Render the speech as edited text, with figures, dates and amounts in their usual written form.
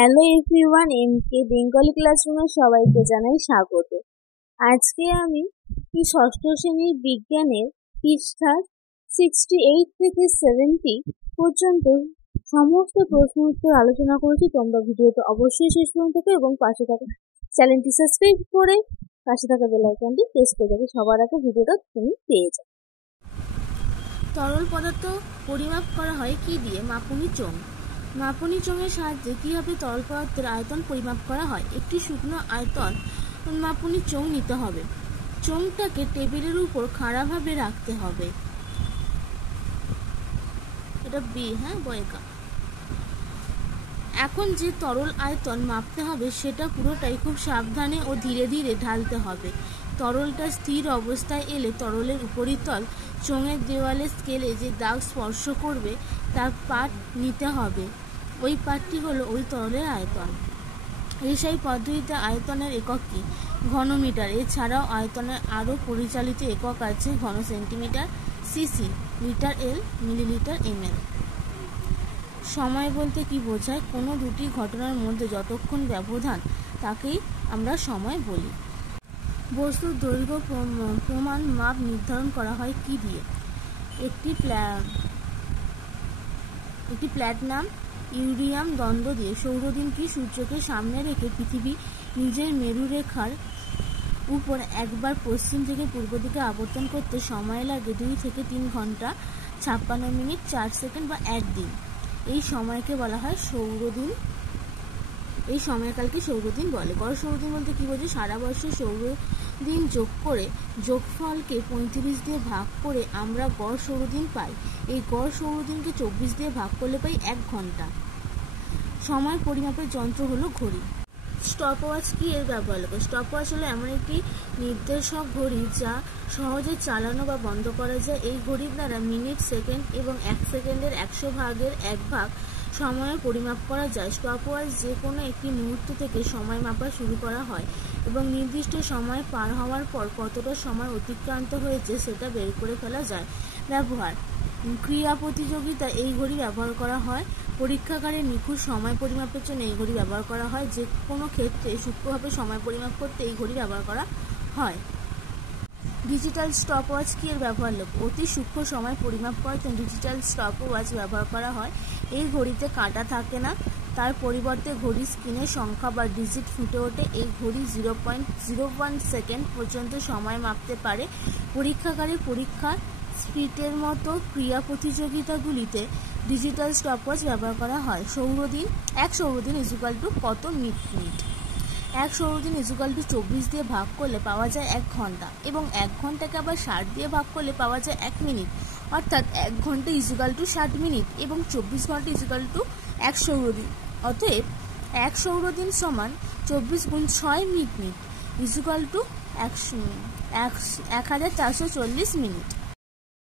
Hello everyone, এমকে Bengali ক্লাসরুমে সবাইকে জানাই স্বাগত। আজকে আমি ষষ্ঠ শ্রেণীর বিজ্ঞানের পৃষ্ঠা 68 থেকে 70 পর্যন্ত সমস্ত প্রশ্ন উত্তর আলোচনা করেছি। তোমরা ভিডিওটা অবশ্যই শেষ পর্যন্ত দেখো এবং পাশে থাকা চ্যানেলটি সাবস্ক্রাইব করে পাশে থাকা বেল আইকনটি প্রেস করে দেবে, সবার আগে ভিডিওটা তুমি পেয়ে যাবে। তরল পদার্থ পরিমাপ করা হয় কি দিয়ে? মাপুনি চোঙ। মাপুনি চোঙের সাহায্যে কিভাবে তরল পদার্থের আয়তন পরিমাপ করা হয়? একটি শুকনো আয়তন মাপুনি চোঙ নিতে হবে। চোঙটাকে টেবিলের উপর খাড়াভাবে রাখতে হবে। এটা বি, বয়কা। এখন যে তরল আয়তন মাপতে হবে সেটা পুরোটাই খুব সাবধানে ও ধীরে ধীরে ঢালতে হবে। তরলটা স্থির অবস্থায় এলে তরলের উপরিতল চোঙের দেওয়ালে স্কেলে যে দাগ স্পর্শ করবে তার পাঠ নিতে হবে। ওই পাঠটি হলো ওই তরলের আয়তন। এই পদ্ধতিতে আয়তনের একক কি? ঘনমিটার। এছাড়াও আয়তনের আরও পরিচালিত একক আছে: ঘন সেন্টিমিটার, সিসি, লিটার এল, মিলিলিটার এমএল। সময় বলতে কি বোঝায়? কোনো দুটি ঘটনার মধ্যে যতক্ষণ ব্যবধান তাকেই আমরা সময় বলি। বস্তুর দৈর্ঘ্য প্রমাণ মাপ নির্ধারণ করা হয় কি দিয়ে? একটি প্ল্যাটিনাম ইউরেনিয়াম দ্বন্দ্ব দিয়ে। সৌরদিনকে সূর্যকে সামনে রেখে পৃথিবী নিজের মেরুরেখার উপর একবার পশ্চিম থেকে পূর্ব দিকে আবর্তন করতে সময় লাগে 2 থেকে 3 ঘন্টা 56 মিনিট 4 সেকেন্ড বা 1 দিন। এই সময়কে বলা হয় সৌরদিন। এই সময়কালকে সৌরদিন বলে। গড় সৌরদিন বলতে কি বোঝে? সারা বছর সৌরদিন যোগ করে যোগফলকে 35 দিয়ে ভাগ করে আমরা গড় সৌরদিন পাই। এই গড় সৌরদিনকে 24 দিয়ে ভাগ করলে পাই 1 ঘন্টা। সময় পরিমাপের যন্ত্র হলো ঘড়ি। স্টপওয়াচ কি? এর ব্যবহার লাগে। স্টপওয়াচ হলো এমন একটি নির্দেশক ঘড়ি যা সহজে চালানো বা বন্ধ করা যায়। এই ঘড়ির দ্বারা মিনিট, সেকেন্ড এবং 1 সেকেন্ডের 100 ভাগের 1 ভাগ সময়ের পরিমাপ করা যায়। স্টপওয়াচ যে কোনো একটি মুহূর্ত থেকে সময় মাপা শুরু করা হয় এবং নির্দিষ্ট সময় পার হওয়ার পর কতটা সময় অতিক্রান্ত হয়েছে সেটা বের করে ফেলা যায়। ব্যবহার: ক্রীড়া প্রতিযোগিতা এই ঘড়ি ব্যবহার করা হয়। পরীক্ষাগারে নিখুঁত সময় পরিমাপের জন্য এই ঘড়ি ব্যবহার করা হয়। যে কোনো ক্ষেত্রে সূক্ষ্মভাবে সময় পরিমাপ করতে এই ঘড়ি ব্যবহার করা হয়। ডিজিটাল স্টপওয়াচ কি? এর ব্যবহার লোক। অতি সূক্ষ্ম সময় পরিমাপ করতে ডিজিটাল স্টপওয়াচ ব্যবহার করা হয়। এই ঘড়িতে কাঁটা থাকে না, তার পরিবর্তে ঘড়ির স্ক্রিনের সংখ্যা বা ডিজিট ফুটে ওঠে। এই ঘড়ি 0.01 সেকেন্ড পর্যন্ত সময় মাপতে পারে। পরীক্ষাগারে পরীক্ষা স্পিডের মতো ক্রীড়া প্রতিযোগিতাগুলিতে ডিজিটাল স্টপওয়াচ ব্যবহার করা হয়। সৌরদিন: 1 সৌরদিন ইকুয়াল টু কত মিনিট? 1 সৌরদিন ইকুয়াল টু 24 দিয়ে ভাগ করলে পাওয়া যায় 1 ঘন্টা এবং 1 ঘন্টাকে আবার 60 দিয়ে ভাগ করলে পাওয়া যায় 1 মিনিট। অর্থাৎ 1 ঘন্টা ইকুয়াল টু 60 মিনিট এবং 24 ঘন্টা ইকুয়াল টু 1 সৌরদিন। অতএব 1 সৌরদিন সমান 24 গুণ 6 মিনিট ইকুয়াল টু 1440 মিনিট।